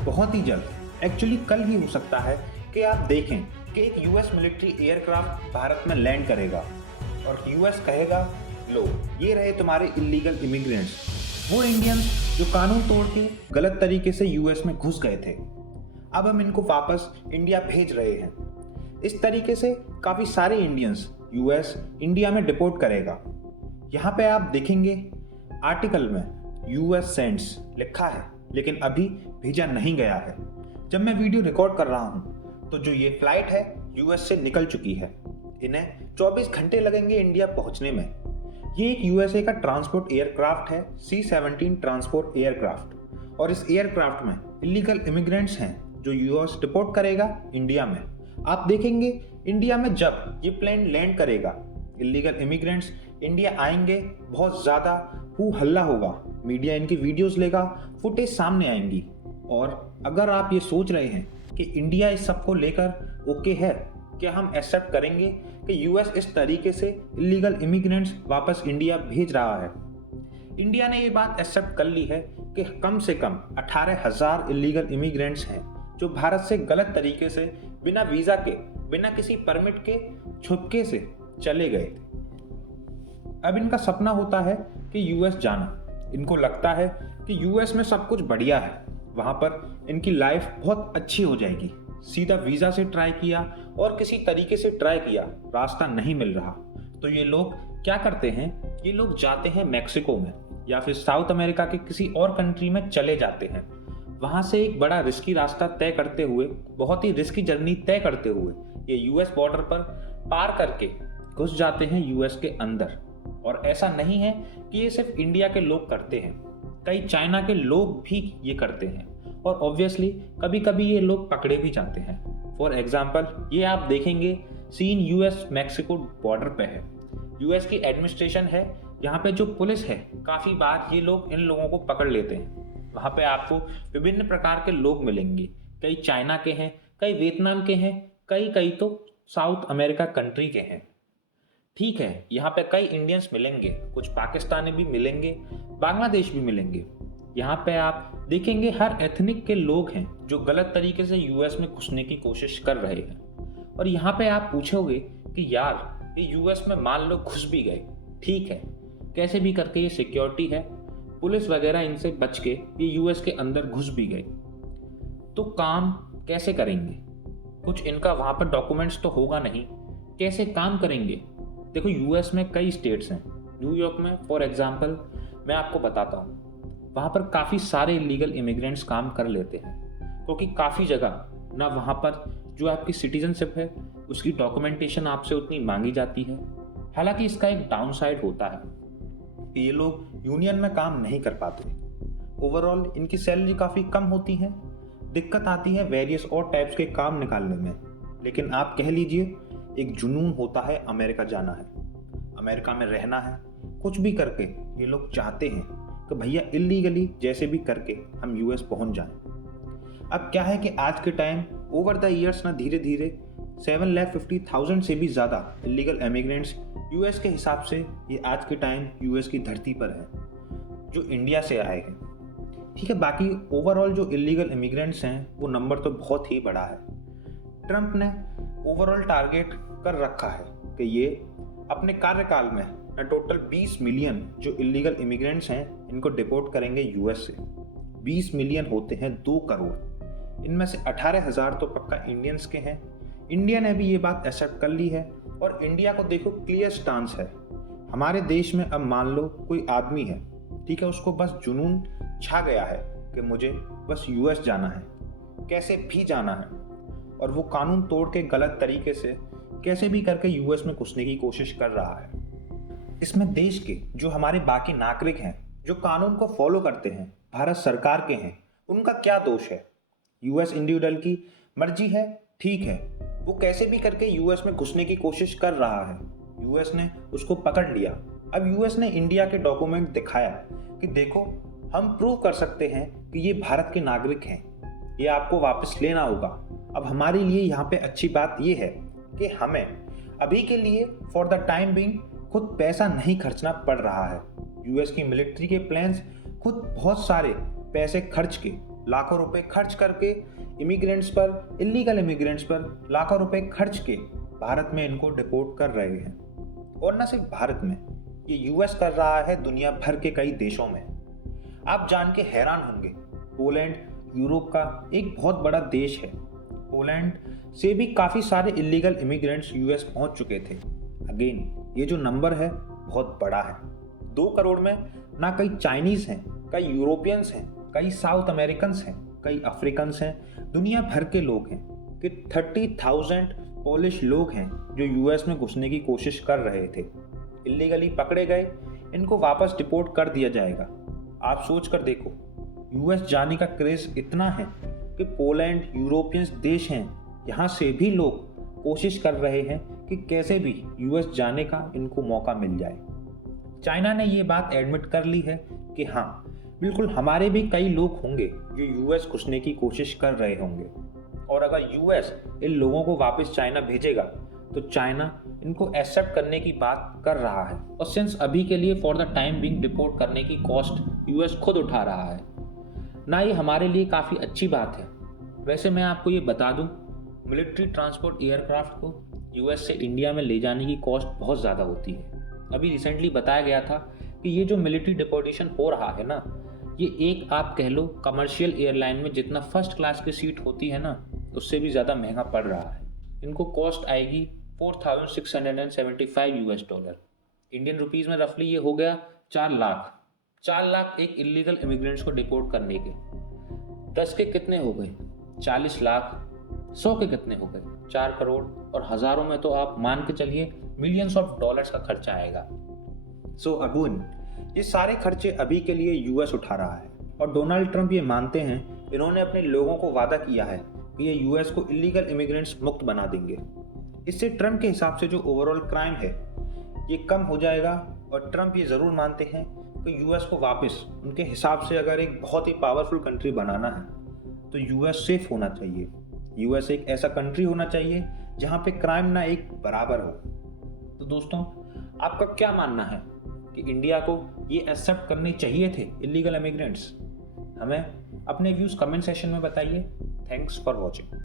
बहुत ही जल्द, एक्चुअली कल ही हो सकता है कि आप देखें कि एक यूएस मिलिट्री एयरक्राफ्ट भारत में लैंड करेगा और यूएस कहेगा, लो ये रहे तुम्हारे इलीगल इमिग्रेंट्स, वो इंडियंस जो कानून तोड़ के गलत तरीके से यूएस में घुस गए थे। अब हम इनको वापस इंडिया भेज रहे हैं। इस तरीके से काफ़ी सारे इंडियंस यूएस इंडिया में डिपोर्ट करेगा। यहाँ पे आप देखेंगे आर्टिकल में यूएस सेंड्स लिखा है, लेकिन अभी भेजा नहीं गया है। जब मैं वीडियो रिकॉर्ड कर रहा हूँ तो जो ये फ्लाइट है यूएस से निकल चुकी है। इन्हें 24 घंटे लगेंगे इंडिया पहुँचने में। ये एक यूएसए का ट्रांसपोर्ट एयरक्राफ्ट है, C-17 ट्रांसपोर्ट एयरक्राफ्ट, और इस एयरक्राफ्ट में इलीगल इमिग्रेंट्स हैं जो यूएस डिपोर्ट करेगा इंडिया में। आप देखेंगे इंडिया में जब ये प्लेन लैंड करेगा, इलीगल इमिग्रेंट्स इंडिया आएंगे, बहुत ज़्यादा हू हल्ला होगा, मीडिया इनकी वीडियोस लेगा, फुटेज सामने आएंगी। और अगर आप ये सोच रहे हैं कि इंडिया इस सब को लेकर ओके है, क्या हम एक्सेप्ट करेंगे कि यूएस इस तरीके से इलीगल इमिग्रेंट्स वापस इंडिया भेज रहा है? इंडिया ने ये बात एक्सेप्ट कर ली है कि कम से कम 18,000 इलीगल इमिग्रेंट्स हैं जो भारत से गलत तरीके से बिना वीज़ा के, बिना किसी परमिट के छुपके से चले गए थे। अब इनका सपना होता है कि यूएस जाना। इनको लगता है कि यूएस में सब कुछ बढ़िया है, वहाँ पर इनकी लाइफ बहुत अच्छी हो जाएगी। सीधा वीज़ा से ट्राई किया और किसी तरीके से ट्राई किया, रास्ता नहीं मिल रहा, तो ये लोग क्या करते हैं, ये लोग जाते हैं मैक्सिको में या फिर साउथ अमेरिका के किसी और कंट्री में चले जाते हैं। वहाँ से एक बड़ा रिस्की रास्ता तय करते हुए, बहुत ही रिस्की जर्नी तय करते हुए ये यूएस बॉर्डर पर पार करके घुस जाते हैं यूएस के अंदर। और ऐसा नहीं है कि ये सिर्फ इंडिया के लोग करते हैं, कई चाइना के लोग भी ये करते हैं, और ऑब्वियसली कभी कभी ये लोग पकड़े भी जाते हैं। फॉर एग्जाम्पल, ये आप देखेंगे सीन यूएस मैक्सिको बॉर्डर पे है। यूएस की एडमिनिस्ट्रेशन है, यहाँ पे जो पुलिस है, काफ़ी बार ये लोग इन लोगों को पकड़ लेते हैं। वहाँ पे आपको विभिन्न प्रकार के लोग मिलेंगे, कई चाइना के हैं, कई वियतनाम के हैं, कई तो साउथ अमेरिका कंट्री के हैं। ठीक है, यहाँ पे कई इंडियंस मिलेंगे, कुछ पाकिस्तानी भी मिलेंगे, बांग्लादेश भी मिलेंगे। यहाँ पे आप देखेंगे हर एथनिक के लोग हैं जो गलत तरीके से यूएस में घुसने की कोशिश कर रहे हैं। और यहाँ पे आप पूछोगे कि यार ये यूएस में मान लो घुस भी गए, ठीक है, कैसे भी करके ये सिक्योरिटी है, पुलिस वगैरह इनसे बच के ये यूएस के अंदर घुस भी गए, तो काम कैसे करेंगे? कुछ इनका वहाँ पर डॉक्यूमेंट्स तो होगा नहीं, कैसे काम करेंगे? देखो, यूएस में कई स्टेट्स हैं। न्यूयॉर्क में फॉर एग्जांपल मैं आपको बताता हूँ, वहाँ पर काफ़ी सारे इलीगल इमिग्रेंट्स काम कर लेते हैं, क्योंकि काफ़ी जगह ना वहाँ पर जो आपकी सिटीजनशिप है उसकी डॉक्यूमेंटेशन आपसे उतनी मांगी जाती है। हालांकि इसका एक डाउन साइड होता है, ये लोग यूनियन में काम नहीं कर पाते। ओवरऑल इनकी सैलरी काफ़ी कम होती है, दिक्कत आती है वेरियस और टाइप्स के काम निकालने में। लेकिन आप कह लीजिए एक जुनून होता है अमेरिका जाना है, अमेरिका में रहना है, कुछ भी करके ये लोग चाहते हैं कि भैया इलीगली जैसे भी करके हम यूएस पहुंच जाएं। अब क्या है कि आज के टाइम ओवर द ईयर्स ना धीरे धीरे 7,50,000 से भी ज़्यादा इलीगल इमिग्रेंट्स यूएस के हिसाब से ये आज के टाइम यूएस की धरती पर है जो इंडिया से आए हैं। ठीक है, बाकी ओवरऑल जो इलीगल इमिग्रेंट्स हैं वो नंबर तो बहुत ही बड़ा है। ट्रंप ने ओवरऑल टारगेट कर रखा है कि ये अपने कार्यकाल में ना टोटल 20 मिलियन जो इलीगल इमिग्रेंट्स हैं इनको डिपोर्ट करेंगे यूएस से। 20 मिलियन होते हैं 2 करोड़, इनमें से 18,000 तो पक्का इंडियंस के हैं। इंडिया ने भी ये बात एक्सेप्ट कर ली है और इंडिया को देखो क्लियर स्टांस है। हमारे देश में अब मान लो कोई आदमी है, ठीक है, उसको बस जुनून छा गया है कि मुझे बस यूएस जाना है, कैसे भी जाना है, और वो कानून तोड़ के गलत तरीके से कैसे भी करके यूएस में घुसने की कोशिश कर रहा है। इसमें देश के जो हमारे बाकी नागरिक हैं जो कानून को फॉलो करते हैं, भारत सरकार के हैं, उनका क्या दोष है? यूएस इंडिविजुअल की मर्जी है, ठीक है, वो कैसे भी करके यूएस में घुसने की कोशिश कर रहा है, यूएस ने उसको पकड़ लिया। अब यूएस ने इंडिया के डॉक्यूमेंट दिखाया कि देखो हम प्रूव कर सकते हैं कि ये भारत के नागरिक हैं, ये आपको वापस लेना होगा। अब हमारे लिए यहाँ पे अच्छी बात ये है कि हमें अभी के लिए फॉर द टाइम बिंग खुद पैसा नहीं खर्चना पड़ रहा है। यूएस की मिलिट्री के प्लान्स खुद बहुत सारे पैसे खर्च के लाखों रुपए खर्च करके इमिग्रेंट्स पर, इलीगल इमिग्रेंट्स पर लाखों रुपए खर्च के भारत में इनको डिपोर्ट कर रहे हैं। और न सिर्फ भारत में, ये यूएस कर रहा है दुनिया भर के कई देशों में। आप जान के हैरान होंगे, पोलैंड यूरोप का एक बहुत बड़ा देश है। पोलैंड से भी काफ़ी सारे इलीगल इमिग्रेंट्स यूएस पहुंच चुके थे। अगेन ये जो नंबर है बहुत बड़ा है। 2 करोड़ में ना कई चाइनीज़ हैं, कई यूरोपियंस हैं, कई साउथ अमेरिकन्स हैं, कई अफ्रीकन्स हैं, दुनिया भर के लोग हैं कि 30,000 पोलिश लोग हैं जो यूएस में घुसने की कोशिश कर रहे थे। इलीगली पकड़े गए, इनको वापस डिपोर्ट कर दिया जाएगा। आप सोच कर देखो, यूएस जाने का क्रेज़ इतना है कि पोलैंड यूरोपियंस देश हैं, यहाँ से भी लोग कोशिश कर रहे हैं कि कैसे भी यूएस जाने का इनको मौका मिल जाए। चाइना ने ये बात एडमिट कर ली है कि हाँ, बिल्कुल हमारे भी कई लोग होंगे जो यूएस घुसने की कोशिश कर रहे होंगे, और अगर यूएस इन लोगों को वापस चाइना भेजेगा तो चाइना इनको एक्सेप्ट करने की बात कर रहा है। और सिंस अभी के लिए for the time being deport करने की कॉस्ट यूएस खुद उठा रहा है ना, ये हमारे लिए काफ़ी अच्छी बात है। वैसे मैं आपको ये बता दूं, मिलिट्री ट्रांसपोर्ट एयरक्राफ्ट को यूएस से इंडिया में ले जाने की कॉस्ट बहुत ज़्यादा होती है। अभी रिसेंटली बताया गया था कि ये जो मिलिट्री डिपोर्टेशन हो रहा है ना, ये एक आप कह लो कमर्शियल एयरलाइन में जितना फर्स्ट क्लास की सीट होती है ना, उससे भी ज़्यादा महंगा पड़ रहा है। इनको कॉस्ट आएगी $4,675। इंडियन रुपीज़ में रफली ये हो गया 4 लाख। 4 लाख एक इलीगल इमिग्रेंट्स को डिपोर्ट करने के। 10 के कितने हो गए? 40 लाख। 100 के कितने हो गए? 4 करोड़। और हज़ारों में तो आप मान के चलिए मिलियंस ऑफ डॉलर्स का खर्चा आएगा। सो अगुन ये सारे खर्चे अभी के लिए यूएस उठा रहा है, और डोनाल्ड ट्रंप ये मानते हैं, इन्होंने अपने लोगों को वादा किया है कि ये यूएस को इलीगल इमिग्रेंट्स मुक्त बना देंगे। इससे ट्रंप के हिसाब से जो ओवरऑल क्राइम है ये कम हो जाएगा। और ट्रंप ये ज़रूर मानते हैं कि यूएस को वापस उनके हिसाब से अगर एक बहुत ही पावरफुल कंट्री बनाना है तो यूएस सेफ होना चाहिए। यूएस एक ऐसा कंट्री होना चाहिए जहाँ पे क्राइम ना एक बराबर हो। तो दोस्तों, आपका क्या मानना है कि इंडिया को ये एक्सेप्ट करने चाहिए थे इलीगल इमिग्रेंट्स? हमें अपने व्यूज़ कमेंट सेक्शन में बताइए। Thanks for watching.